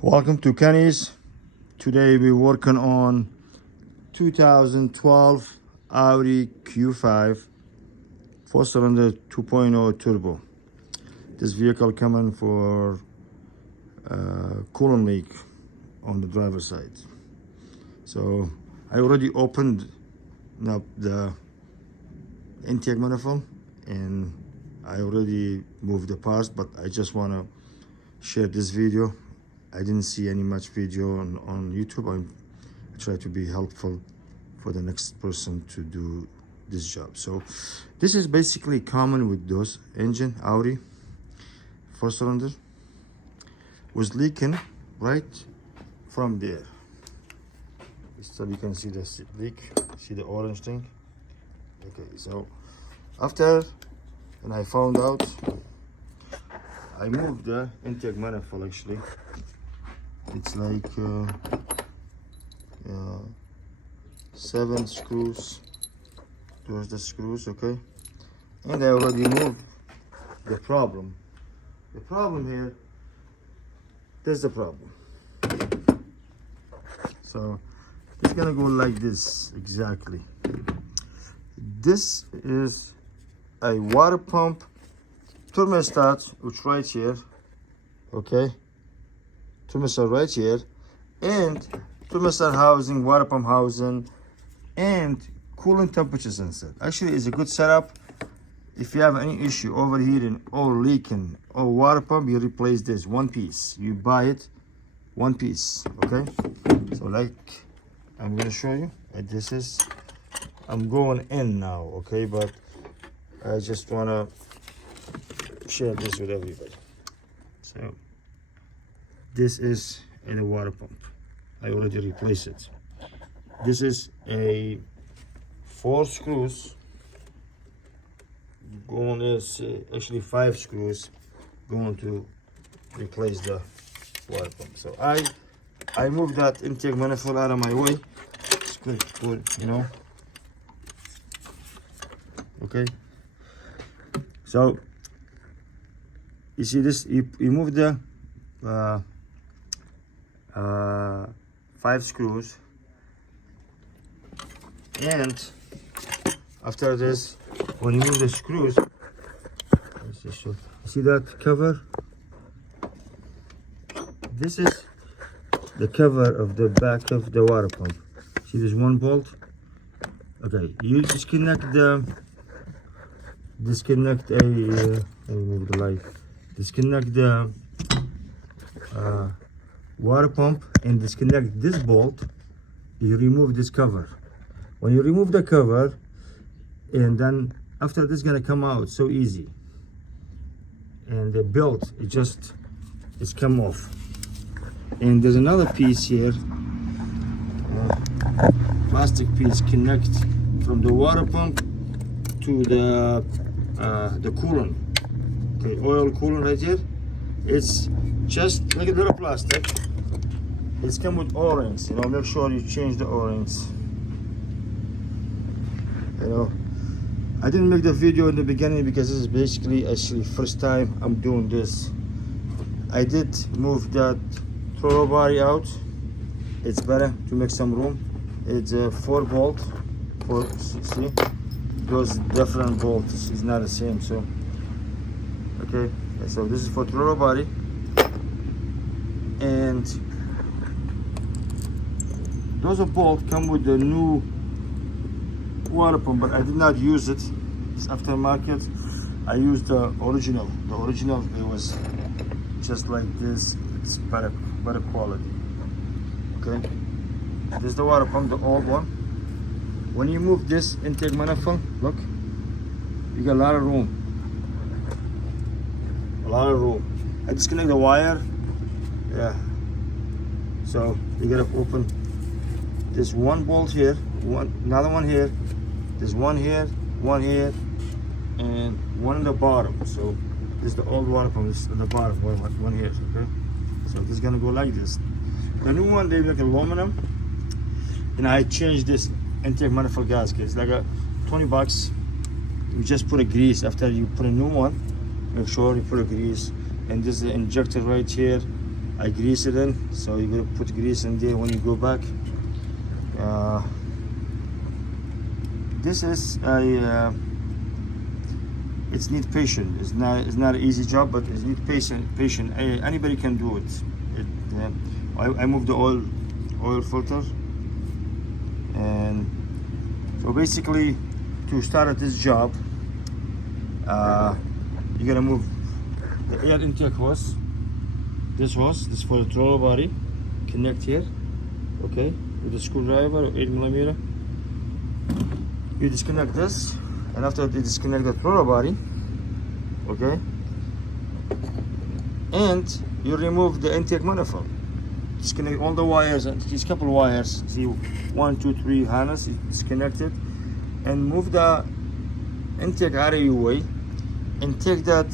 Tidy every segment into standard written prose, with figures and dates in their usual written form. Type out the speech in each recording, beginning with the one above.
Welcome to Kenny's. Today we're working on 2012 Audi Q5 4-cylinder 2.0 turbo. This vehicle coming for coolant leak on the driver's side. So I already opened up the intake manifold and I already moved the parts, but I just want to share this video. I didn't see any much video on YouTube. I try to be helpful for the next person to do this job. So this is basically common with those engine Audi 4-cylinder was leaking right from there. So you can see the leak, see the orange thing. Okay, so after, and I found out, I moved the intake manifold actually. It's like 7 screws. There's the screws, okay? And I already moved the problem. The problem here, there's the problem. So it's gonna go like this, exactly. This is a water pump thermostat, which right here, okay? Thermostat right here, and thermostat housing, water pump housing, and coolant temperature sensor. Actually, it's a good setup. If you have any issue overheating or leaking or water pump, you replace this one piece. You buy it one piece, okay? So like I'm gonna show you. This is, I'm going in now, okay? But I just wanna share this with everybody. So this is a water pump. I already replaced it. This is a 4 screws going, is actually 5 screws going to replace the water pump. So I moved that intake manifold out of my way. It's good, you know. Okay. So you see this, you move the 5 screws, and after this, when you move the screws, let's just show. See that cover? This is the cover of the back of the water pump. See, there's one bolt. Okay, you disconnect a let me move the light. Disconnect the water pump and disconnect this bolt. You remove this cover. When you remove the cover, and then after this is gonna come out so easy, and the belt it's come off. And there's another piece here, plastic piece, connect from the water pump to the coolant. Okay, oil coolant right here. It's just like a little plastic. It's come with O-rings, you know. Make sure you change the O-rings. You know, I didn't make the video in the beginning because this is basically actually first time I'm doing this. I did move that throttle body out. It's better to make some room. It's a 4 bolt. See, those different bolts. It's not the same. So okay, so this is for throttle body, and those bolts come with the new water pump, but I did not use it. It's aftermarket. I used the original. The original, it was just like this. It's better quality. Okay, this is the water pump, the old one. When you move this intake manifold, look, you got a lot of room. A lot of room. I disconnect the wire. Yeah. So you gotta open this one bolt here, another one here. There's one here, and one in the bottom. So this is the old water pump. This is the bottom, one here. Okay. So this is gonna go like this. The new one, they like aluminum, and I changed this intake manifold gasket. It's like a 20 bucks. You just put a grease after you put a new one. Make sure you put a grease. And this is the injector right here. I grease it in, so you're gonna put grease in there when you go back. This is a it's need patience. It's not an easy job, but it need patient. Anybody can do it. I moved the oil filter, and so basically to start this job, you're gonna move the air intake hose. This is for the throttle body. Connect here, okay, with the screwdriver, 8mm. You disconnect this, and after you disconnect the throttle body, okay, and you remove the intake manifold. Disconnect all the wires, and these couple wires. See, 1, 2, 3 harness is disconnected, and move the intake out of your way, and take that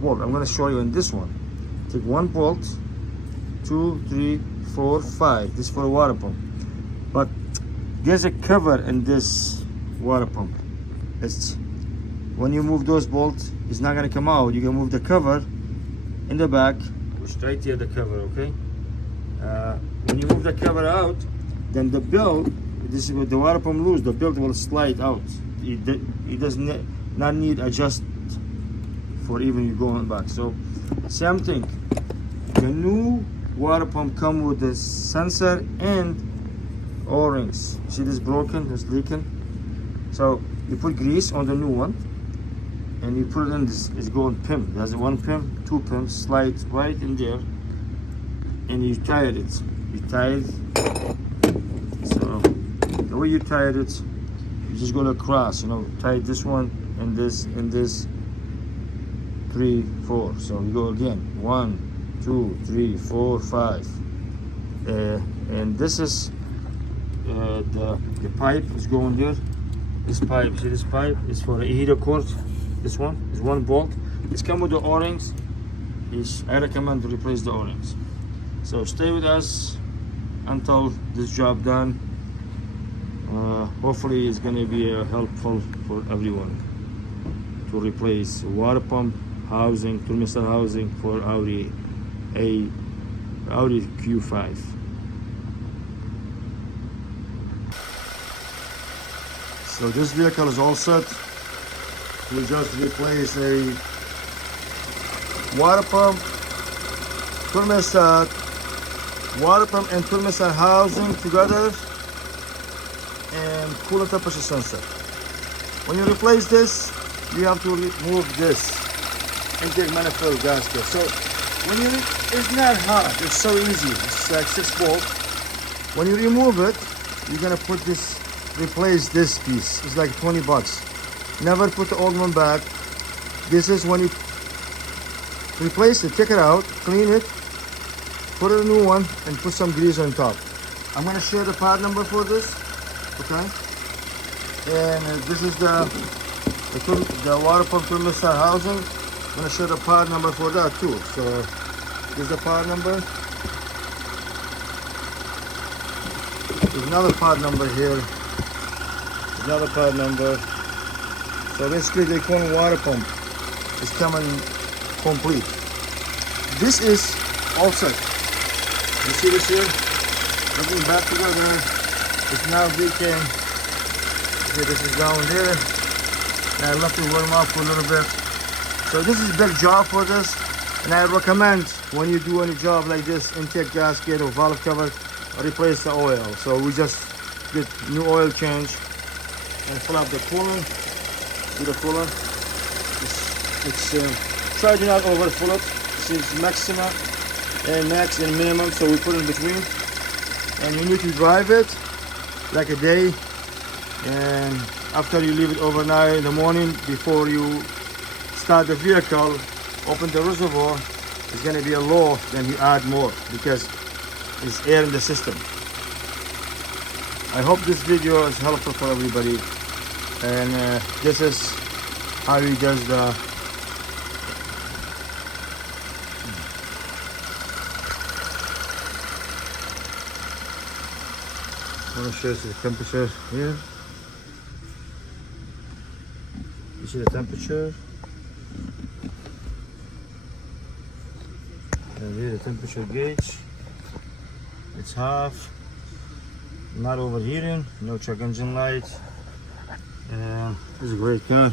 bolt. I'm going to show you in this one. Take one bolt, 2, 3, 4, 5. This is for a water pump, but there's a cover in this water pump. It's when you move those bolts, it's not going to come out. You can move the cover in the back, which right here the cover, okay. When you move the cover out, then the belt, this is what the water pump loose, the belt will slide out. It does not need adjust for even you going back. So same thing, the new water pump come with the sensor and O-rings. See this broken, it's leaking. So you put grease on the new one, and you put it in this, it's going pin. There's one pin, 2 pins, slide right in there, and you tie it. You tie it. So the way you tie it, you just go across, you know, tie this one and this and this, 3, 4. So you go again, 1, 2, 3, 4, 5. And this is the pipe is going there. This pipe, see this pipe is for a heater cord. This one is 1 bolt. It's come with the O-rings. I recommend to replace the O-rings. So stay with us until this job done. Hopefully it's going to be helpful for everyone to replace water pump housing, thermostat housing for Audi Q5. So this vehicle is all set. We just replace a water pump, thermostat, water pump and thermostat housing together, and coolant temperature sensor. When you replace this, you have to remove this intake manifold gasket. So when it's not hard, it's so easy. It's like 6 bolts. When you remove it, you're gonna put this, replace this piece. It's like 20 bucks. Never put the old one back. This is when you replace it, take it out, clean it, put a new one, and put some grease on top. I'm gonna share the part number for this, okay? And this is the water pump thermostat housing. I'm gonna share the part number for that too. So this is the part number. There's another part number here. Another part number. So basically the coolant water pump is coming complete. This is all set. You see this here? Everything back together. It's now leaking. Okay, this is down there. And I left it warm up for a little bit. So this is a big job for this. And I recommend when you do any job like this, intake gasket or valve cover, replace the oil. So we just get new oil change and fill up the coolant. Do the coolant. Try to not overfill it. It's maximum and max and minimum, so we put in between. And you need to drive it like a day, and after you leave it overnight in the morning, before you start the vehicle, open the reservoir. It's going to be a low, then you add more because it's air in the system. I hope this video is helpful for everybody, and this is how he does the I'm going to show you the temperature here. You see the temperature, And here's the temperature gauge. It's half, not overheating, no check engine light. And this is a great car.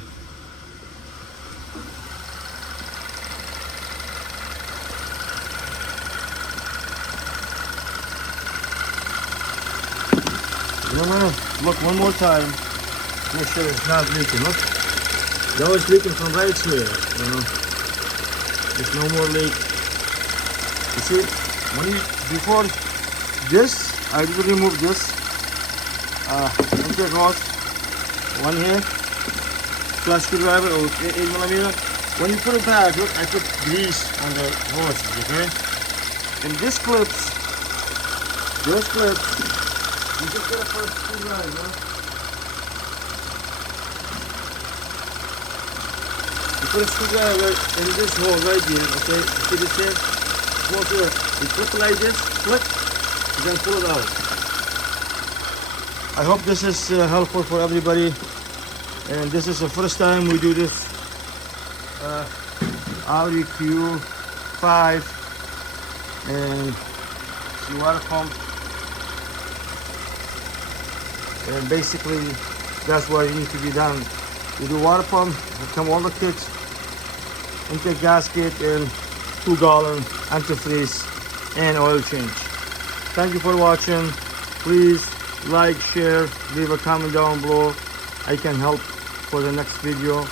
Look one more time, make sure it's not leaking. Look, now it's leaking from right here. There's no more leak. You see, before this, I did remove this intake hose. One here, flash screwdriver or 8mm. When you put it back, look, I put grease on the hoses, okay? And this clips, you just gotta put a screwdriver. You put a screwdriver in this hole right here, okay? You see this here? Small here. You flip it like this, flip, and then pull it out. I hope this is helpful for everybody. And this is the first time we do this Audi Q5 and the water pump. And basically, that's what it needs to be done. You do water pump, come all the kits, intake gasket, and 2-gallon antifreeze and oil change. Thank you for watching. Please like, share, leave a comment down below. I can help for the next video.